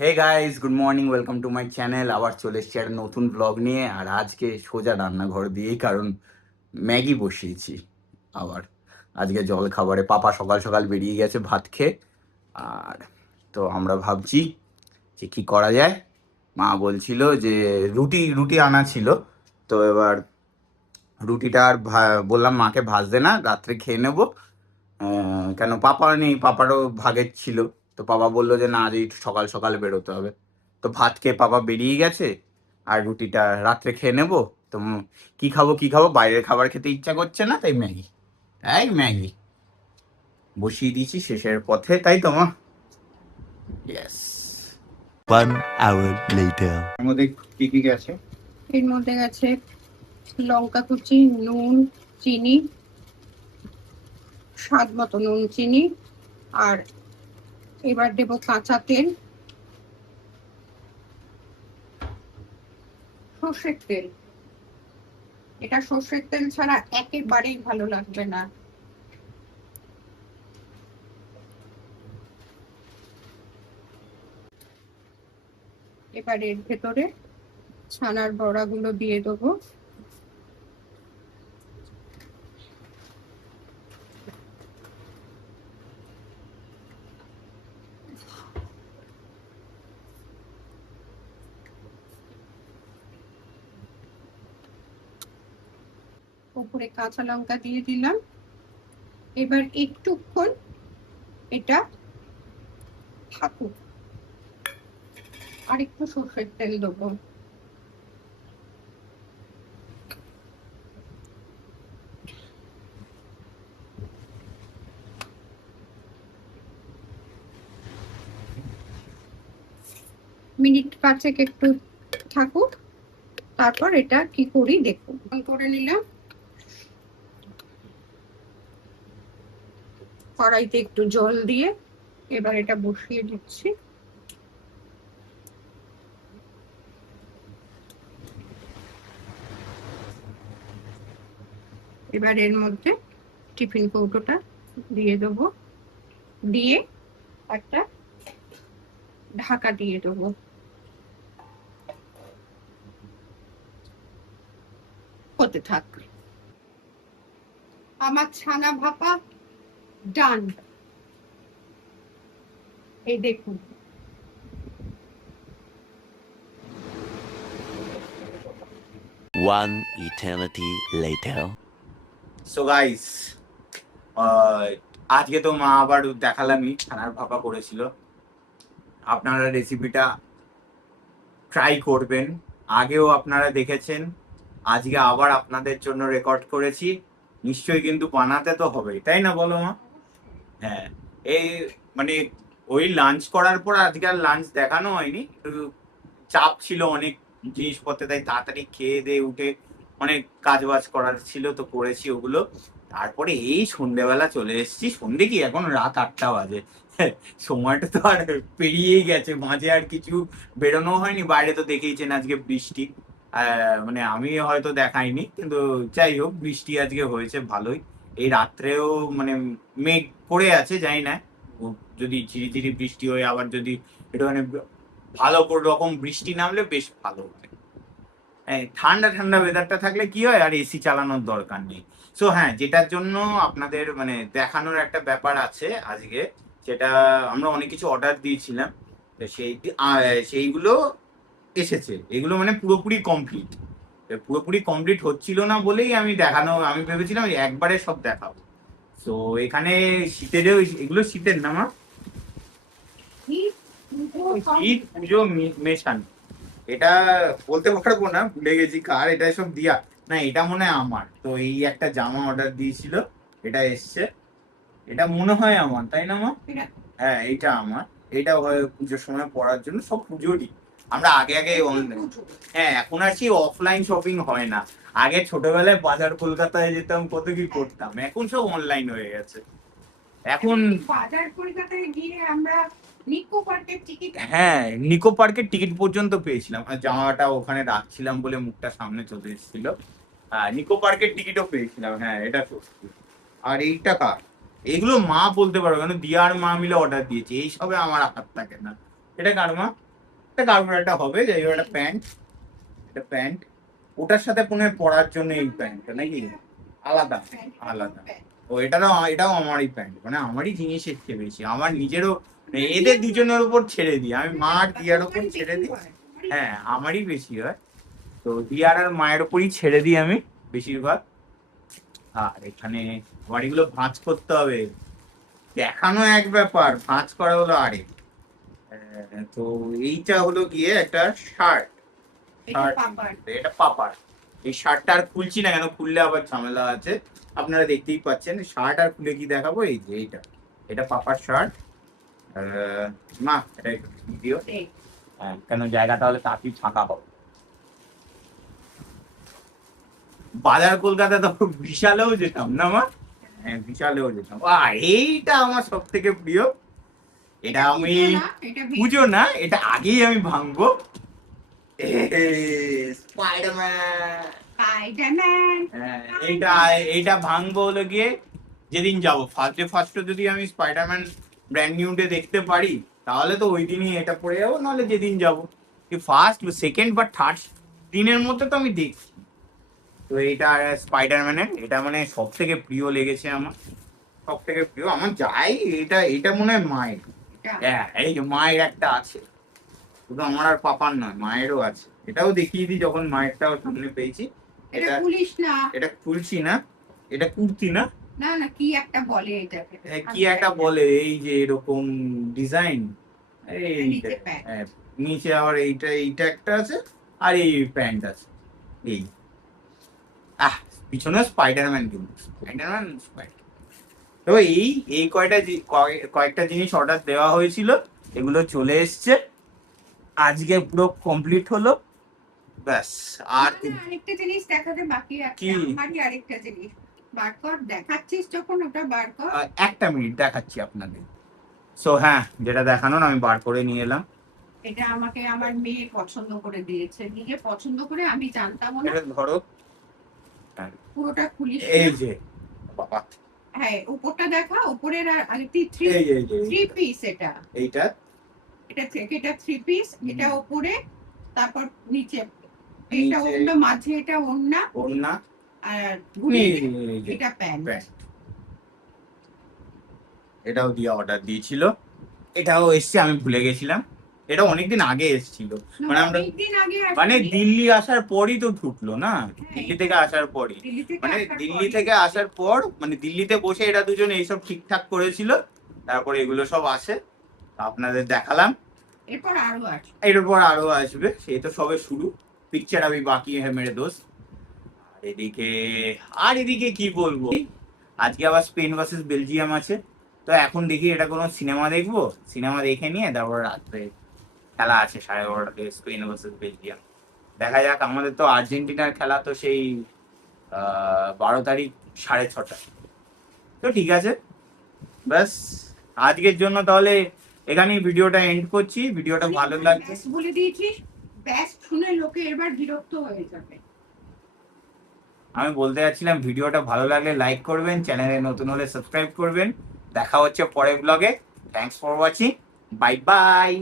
Hey guys, good morning, welcome to my channel. আবার চলে এসেছি একটা নতুন ব্লগ নিয়ে। আর আজকে সোজা রান্নাঘর দিয়েই, কারণ ম্যাগি বসিয়েছি আবার। আজকে জল খাবারে পাপা সকাল সকাল বেরিয়ে গেছে ভাত খেয়ে। আর তো আমরা ভাবছি যে কী করা যায়। মা বলছিল যে রুটি রুটি আনা ছিল। তো এবার রুটিটা আর বললাম মাকে ভাজতে না, রাত্রে খেয়ে নেবো। কেন পাপা নেই, পাপারও ভাগের ছিল। তো পাপা বললো যে না, আজ একটু সকাল সকাল বেরোতে হবে। তো ভাত খেয়ে পাপা বেরিয়ে গেছে, আর রুটিটা রাত্রে খেয়ে নেবো। তো কি খাবো কি খাবো, বাইরের খাবার খেতে ইচ্ছা করছে না, তাই ম্যাগি। তাই ম্যাগি বসিয়ে দিয়েছি শেষের পথে, তাই তো মা? ইয়েস। 1 hour later. এর মধ্যে কি কি গেছে? এর মধ্যে গেছে লঙ্কা কুচি, নুন, চিনি, স্বাদ মতো নুন চিনি, আর এবার দেব কাঁচা তেল, সর্ষের তেল। এটা সর্ষের তেল ছাড়া একেবারেই ভালো লাগবে না। এবার এর ভেতরে ছানার বড়াগুলো দিয়ে দেবো। উপরে কাঁচা লঙ্কা দিয়ে দিলাম। এবার একটুক্ষণ এটা থাকুক, আর একটু সর্ষের তেল দেবো। মিনিট 5 একটু থাকুক, তারপর এটা কি করি দেখো। করে নিলাম, কড়াইতে একটু জল দিয়ে এবার এটা বসিয়ে দিচ্ছি। এবার এর মধ্যে টিফিন কৌটোটা দিয়ে দেবো, দিয়ে একটা ঢাকা দিয়ে দেবো। হতে থাক। আমার ছানা ভাপা ডান। এই দেখুন। One eternity later. So guys, আজকে তো মা আবার দেখালামই ছানার ভাপা করেছিল। আপনারা রেসিপিটা ট্রাই করবেন, আগেও আপনারা দেখেছেন, আজকে আবার আপনাদের জন্য রেকর্ড করেছি। নিশ্চয়ই কিন্তু বানাতে তো হবেই, তাই না বলো মা? হ্যাঁ। এই মানে ওই লাঞ্চ করার পর আজকে আর লাঞ্চ দেখানো হয়নি, একটু চাপ ছিল অনেক জিনিসপত্রে, তাই তাড়াতাড়ি খেয়ে দিয়ে উঠে অনেক কাজ বাজ করার ছিল, তো করেছি ওগুলো। তারপরে এই সন্ধ্যেবেলা চলে এসেছি। সন্ধ্যে কি, এখন রাত 8টা বাজে। সময়টা তো আর পেরিয়েই গেছে, মাঝে আর কিছু বেরোনো হয়নি বাইরে। তো দেখেইছেন আজকে বৃষ্টি, মানে আমি হয়তো দেখাইনি, কিন্তু যাই হোক বৃষ্টি আজকে হয়েছে ভালোই। এই রাত্রেও মানে মেঘ করে আছে, জানি না যদি ঝিরিঝিরি বৃষ্টি হয়ে আবার যদি একটু মানে ভালো রকম বৃষ্টি নামলে বেশ ভালো হবে। ঠান্ডা ঠান্ডা ওয়েদারটা থাকলে কি হয়, আর এসি চালানোর দরকার নেই। সো হ্যাঁ, যেটার জন্য আপনাদের মানে দেখানোর একটা ব্যাপার আছে আজকে, সেটা আমরা অনেক কিছু অর্ডার দিয়েছিলাম, তো সেইগুলো এসেছে। এগুলো মানে পুরোপুরি কমপ্লিট। পুরোপুরি কমপ্লিট হচ্ছিল না বলেই আমি ভেবেছিলাম একবারে সব দেখাবো। তো এখানে শীতেরও, এগুলো শীতের না মা? শীত পুজো মেশান। এটা বলতে পারবো না, ভুলে গেছি কার এটা, সব দিয়া। না, এটা মনে হয় আমার। তো এই একটা জামা অর্ডার দিয়েছিল, এটা এসছে। এটা মনে হয় আমার, তাই না মা? হ্যাঁ, এইটা আমার। এটা হয় পুজোর সময় পরার জন্য, সব পুজোরই। আমরা আগে আগে অনলাইন, হ্যাঁ এখন আর সেই অফলাইন শপিং হয় না। আগে ছোটবেলায় বাজার কলকাতায় যেতাম, কত কি করতাম, এখন সব অনলাইন হয়ে গেছে। এখন বাজার কলকাতায় গিয়ে আমরা নিকো পার্কের টিকিট, হ্যাঁ, নিকো পার্কের টিকিট পর্যন্ত পেয়েছিলাম। আর জামাটা ওখানে রাখছিলাম বলে মুখটা সামনে চলে এসেছিল। নিকো পার্কের টিকিটও পেয়েছিলাম, হ্যাঁ এটা সত্যি। আর এইটা কার? এগুলো মা বলতে পারো, কেন দিয়া আর মা মিলে অর্ডার দিয়েছে, এইসবে আমার হাত থাকে না। এটা কার মা? একটা কার্বোরেটর হবে, যাই হোক একটা প্যান্ট, এটা প্যান্ট, ওটার সাথে পুনে পরার জন্য এই প্যান্টটা নাকি আলাদা আলাদা। ও এটাও আমারই প্যান্ট, মানে আমারই জিনিস এসছে বেশি, আমার নিজেরও, মানে এদের দুজনের উপর ছেড়ে দিই, আমি মা আর দিয়ার উপর ছেড়ে দিই। হ্যাঁ আমারই বেশি হয়, তো দিয়ার আর মায়ের উপরই ছেড়ে দিই আমি বেশিরভাগ। আর এখানে আমার এগুলো ভাঁজ করতে হবে, দেখানো এক ব্যাপার, ভাঁজ করা হলো আরেক। তো এইটা হলো গিয়ে একটা শার্ট, এটা পাপার। এই শার্টটা আর খুলছি না কেন, খুললে আবার ঝামেলা আছে, আপনারা দেখতেই পাচ্ছেন। শার্ট আর খুলে কি দেখাবো, এই যে এটা পাপার শার্ট। মা এটা একটু দিও, হ্যাঁ, কেন জায়গাটা হলে তাড়াতাড়ি ফাঁকা হবে। বাজার কলকাতা তো বিশালেও যেতাম না মা, হ্যাঁ বিশালেও যেতাম। এইটা আমার সব থেকে প্রিয়, এটা আমি পুজো না, এটা আগেই আমি ভাঙবো। এইটা ভাঙবো হলো গিয়ে যেদিন যাবো ফার্স্টে যদি আমি স্পাইডারম্যান ব্র্যান্ড নিউডে দেখতে পারি, তাহলে তো ওই দিনই এটা পরে যাবো, নাহলে যেদিন যাবো ফার্স্ট সেকেন্ড বা থার্ড দিনের মধ্যে তো আমি দেখছি। তো এইটা স্পাইডারম্যানের, এটা মানে সব থেকে প্রিয় লেগেছে আমার, সব থেকে প্রিয় আমার যাই। এটা মনে হয় মায়ের, হ্যাঁ এই যে মায়ের একটা আছে, শুধু আমার আর পাপার নয়, মায়েরও আছে। এটাও দেখিয়ে দিই যখন মায়েরটাও সামনে পেয়েছি। এটা খুলিস না, এটা খুলছি না, এটা কুর্তি না, না না কি একটা বলে এটাকে, কি একটা বলে, এই যে এরকম ডিজাইন, নিচে আবার এইটা একটা আছে, আর এই প্যান্ট আছে, এই পিছনে স্পাইডারম্যান, কিন্তু স্পাইডারম্যান তো এই কয়েকটা জিনিস অর্ডার দেওয়া হয়েছিল, এগুলো চলে এসছে, আজকে পুরো কমপ্লিট হলো ব্যাস। আর আরেকটা জিনিস দেখাতে বাকি আছে, আমারই আরেকটা জিনিস বার কর, দেখাচ্ছিস যখন ওটা বার কর। একটা মিনিট দেখাচ্ছি আপনাদের। সো হ্যাঁ, যেটা দেখানোর আমি বার করে নিয়ে এলাম। এটা আমাকে আমার মেয়ে পছন্দ করে দিয়েছে, নিজে পছন্দ করে, আমি জানতাম না। এটা ধরো, পুরোটা খুলিস, এই যে বাবা, হ্যাঁ উপরটা দেখা, উপরের আর আরেকটি থ্রি পিস, এটা থ্রি পিস, এটা উপরে, তারপর নিচে এটা ওন্না, মাঝে এটা ওন্না, আর এটা প্যান্ট। এটাও দিয়ে অর্ডার দিয়েছিল, এটাও এসছে, আমি ভুলে গেছিলাম, এটা অনেকদিন আগে এসেছিল, মানে আমরা মানে দিল্লি আসার পরই তো ঢুকলো না, দিল্লি থেকে আসার পরই, মানে দিল্লি থেকে আসার পর, মানে দিল্লিতে বসে এরা দুজনে এইসব ঠিকঠাক করেছিল, তারপর এগুলো সব আসে, আপনাদের দেখালাম। এরপর আরো আসবে, সেই তো সবে শুরু, পিকচার আমি বাকি হ্যাঁ মেরে দোস্ত। আর এদিকে কি বলবো, আজকে আবার স্পেন ভার্সেস বেলজিয়াম আছে, তো এখন দেখি এটা কোনো সিনেমা দেখবো, সিনেমা দেখে নিয়ে তারপর রাত্রে খেলা আছে 12:30টায় স্পেন ভার্সেস বেলজিয়াম, দেখা যাক। আমাদের তো আর্জেন্টিনার খেলা তো সেই 12 তারিখ 6:30টায়, তো ঠিক আছে, ব্যাস আজকের জন্য তাহলে এখানেই ভিডিওটা এন্ড করছি। ভিডিওটা ভালো লাগছে বলে দিয়েছিস, ব্যাস শুনে লোকে এবার বিরক্ত হয়ে যাবে। আমি বলতে যাচ্ছিলাম ভিডিওটা ভালো লাগলে লাইক করবেন, চ্যানেলে নতুন হলে সাবস্ক্রাইব করবেন। দেখা হচ্ছে পরের ব্লগে। Thanks for watching, bye bye.